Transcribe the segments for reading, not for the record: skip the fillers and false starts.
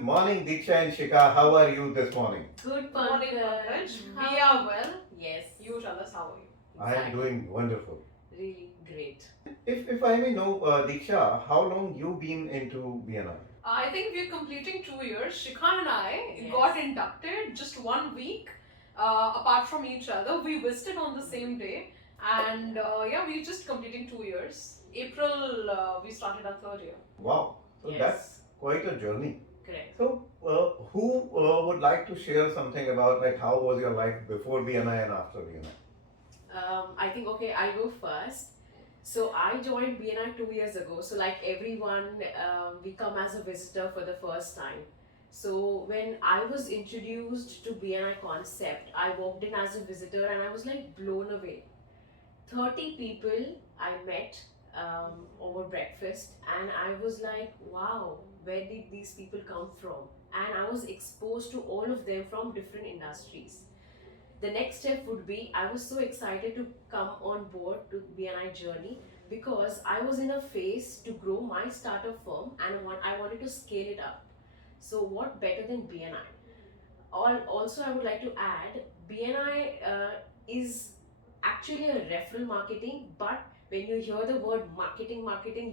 Good morning, Diksha and Shika. How are you this morning? Good Morning, Pankaj. We are well. Yes. You tell us how are you? I am doing wonderful. Really great. If I may know, Diksha, how long you been into BNI? I think we're completing 2 years. Shikha and I Yes. got inducted just 1 week apart from each other. We visited on the same day, and yeah, we're just completing 2 years. April, we started our third year. Wow, so Yes. that's quite a journey. Correct. So, who would like to share something about like how was your life before BNI and after BNI? I think okay, I go first. So I joined BNI 2 years ago. So like everyone, we come as a visitor for the first time. So when I was introduced to BNI concept, I walked in as a visitor and I was like blown away. 30 people I met over breakfast, and I was like, wow, where did these people come from? And I was exposed to all of them from different industries. The next step would be I was so excited to come on board to BNI journey because I was in a phase to grow my startup firm and I wanted to scale it up. So what better than BNI? Also, I would like to add BNI is actually a referral marketing, but when you hear the word marketing,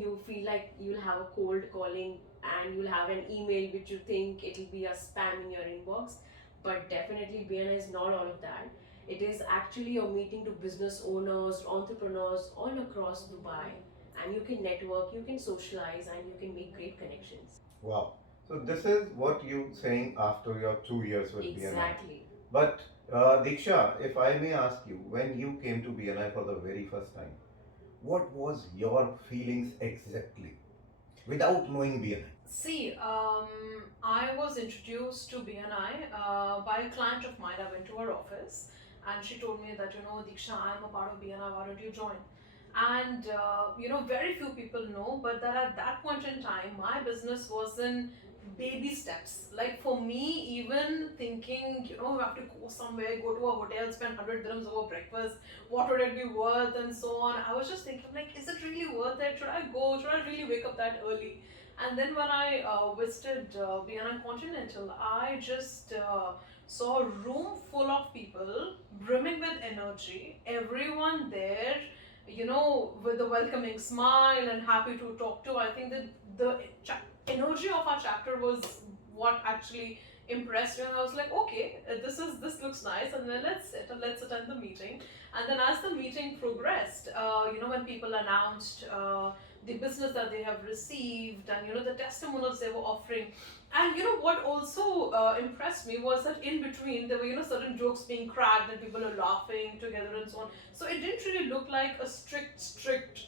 you feel like you'll have a cold calling and you'll have an email which you think it'll be a spam in your inbox. But definitely, BNI is not all of that. It is actually a meeting to business owners, entrepreneurs all across Dubai, and you can network, you can socialize, and you can make great connections. Wow. So this is what you saying after your 2 years with BNI. Exactly. But Diksha, if I may ask you, when you came to BNI for the very first time, what was your feelings exactly without knowing BNI? See, I was introduced to BNI by a client of mine. I went to her office and she told me that, Diksha, I'm a part of BNI, why don't you join? And, very few people know, but that at that point in time, my business was in baby steps. Like for me, even thinking, you have to go somewhere, go to a hotel, spend 100 dirhams over breakfast, what would it be worth, and so on. I was just thinking, like, is it really worth it? Should I go? Should I really wake up that early? And then when I visited Vienna Continental, I just saw a room full of people brimming with energy. Everyone there, with a welcoming smile and happy to talk to. I think that the energy of our chapter was what actually impressed me, and I was like, okay, this looks nice, and then let's attend the meeting. And then as the meeting progressed, when people announced the business that they have received, and the testimonials they were offering, and what also impressed me was that in between there were certain jokes being cracked and people are laughing together and so on. So it didn't really look like a strict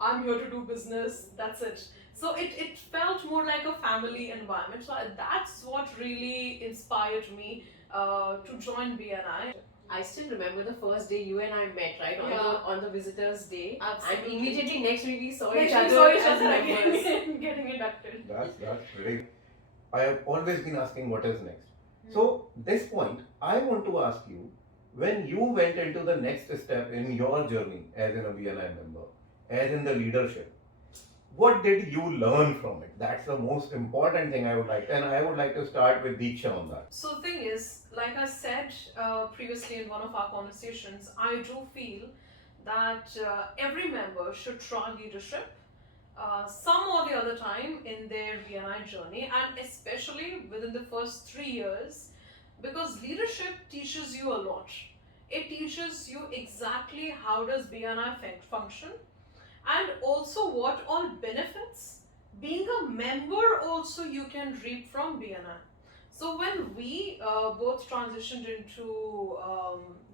I'm here to do business, that's it. So it felt more like a family environment. So that's what really inspired me to join BNI. I still remember the first day you and I met, right? On the visitors' day. Absolutely. And immediately next week we saw Next each we other. saw each as other members. again, getting inducted. That's great. I have always been asking what is next. So this point, I want to ask you, when you went into the next step in your journey as in a BNI member, as in the leadership, what did you learn from it? That's the most important thing I would like, and I would like to start with Deeksha on that. So the thing is, like I said previously in one of our conversations, I do feel that every member should try leadership some or the other time in their BNI journey, and especially within the first 3 years, because leadership teaches you a lot. It teaches you exactly how does BNI function, and also what all benefits being a member also you can reap from BNI. So when we both transitioned into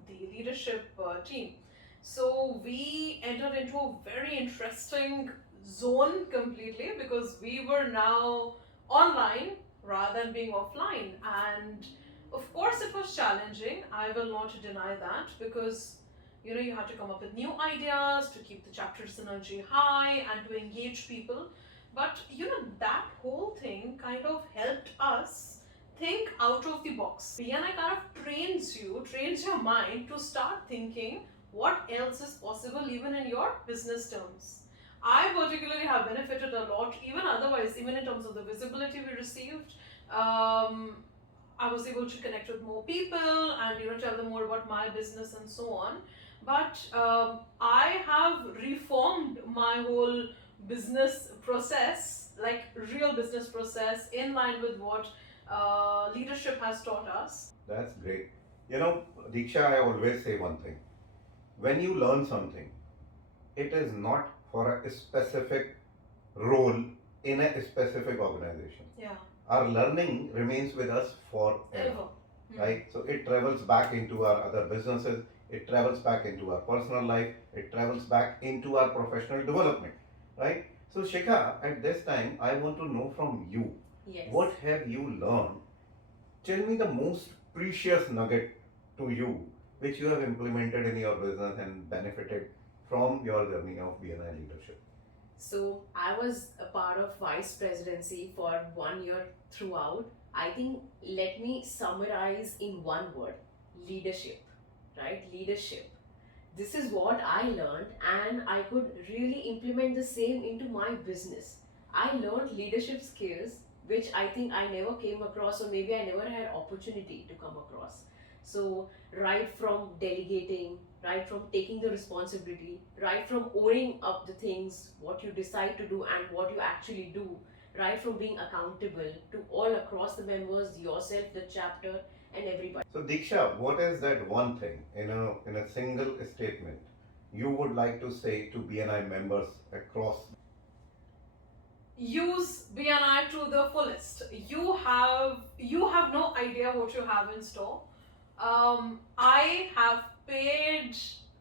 the leadership team, so we entered into a very interesting zone completely, because we were now online rather than being offline. And of course it was challenging, I will not deny that, because you had to come up with new ideas to keep the chapter's energy high and to engage people. But that whole thing kind of helped us think out of the box. BNI kind of trains your mind to start thinking what else is possible even in your business terms. I particularly have benefited a lot, even otherwise, even in terms of the visibility we received, I was able to connect with more people and tell them more about my business and so on. But I have reformed my whole business process, like real business process, in line with what leadership has taught us. That's great. You know, Diksha, I always say one thing. When you learn something, it is not for a specific role in a specific organization. Yeah. Our learning remains with us forever, Ever. right? So it travels back into our other businesses, it travels back into our personal life, it travels back into our professional development, right? So Shikha, at this time, I want to know from you, Yes. what have you learned? Tell me the most precious nugget to you which you have implemented in your business and benefited from your journey of BNI leadership. So I was a part of vice presidency for 1 year throughout. I think let me summarize in one word: leadership, right? Leadership. This is what I learned, and I could really implement the same into my business. I learned leadership skills which I think I never came across, or maybe I never had opportunity to come across. So right from delegating, right from taking the responsibility, right from owning up the things, what you decide to do and what you actually do, right from being accountable to all across the members, yourself, the chapter, and everybody. So Diksha, what is that one thing in a single statement you would like to say to BNI members across? Use BNI to the fullest. You have no idea what you have in store. I have paid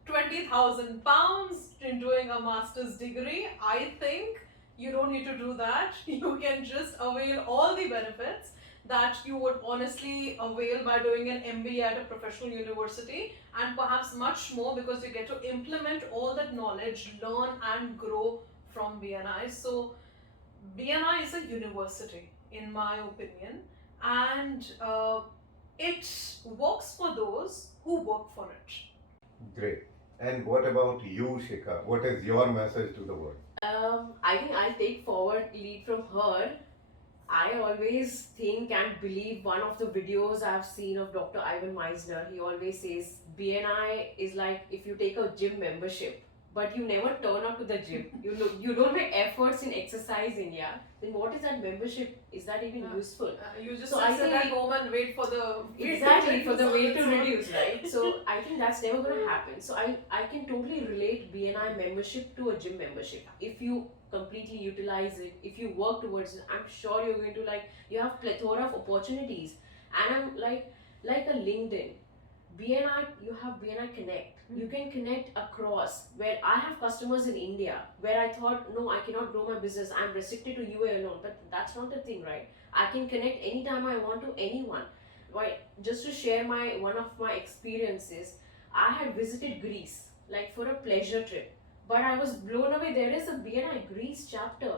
£20,000 in doing a master's degree. I think you don't need to do that. You can just avail all the benefits that you would honestly avail by doing an MBA at a professional university, and perhaps much more, because you get to implement all that knowledge, learn and grow from BNI. So BNI is a university, in my opinion, and it works for those who work for it. Great. And what about you, Shikha? What is your message to the world? I think I'll take forward lead from her. I always think and believe one of the videos I've seen of Dr. Ivan Meisner, he always says BNI is like if you take a gym membership, but you never turn up to the gym. You don't make efforts in exercising, yeah. Then what is that membership? Is that even useful? You just So I sit think at home and wait for the weight Exactly, to for the weight to reduce. reduce, right? So I think that's never going to happen. So I can totally relate BNI membership to a gym membership. If you completely utilize it, if you work towards it, I'm sure you're going to you have plethora of opportunities. And I'm like a LinkedIn. BNI, you have BNI Connect. You can connect across, where I have customers in India where I thought, no, I cannot grow my business. I'm restricted to UA alone. But that's not the thing, right? I can connect anytime I want to anyone. Right? Just to share one of my experiences, I had visited Greece like for a pleasure trip. But I was blown away. There is a BNI Greece chapter,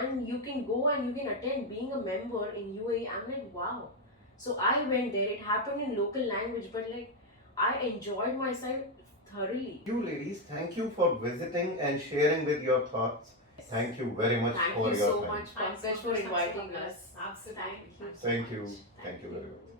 and you can go and you can attend being a member in UAE. I'm like, wow. So I went there. It happened in local language, but I enjoyed myself thoroughly. You ladies, thank you for visiting and sharing with your thoughts. Thank you very much Thank for you your so time. much, Pankaj, for inviting us. Absolutely. Thank you. Thank you. so much. Thank you very much.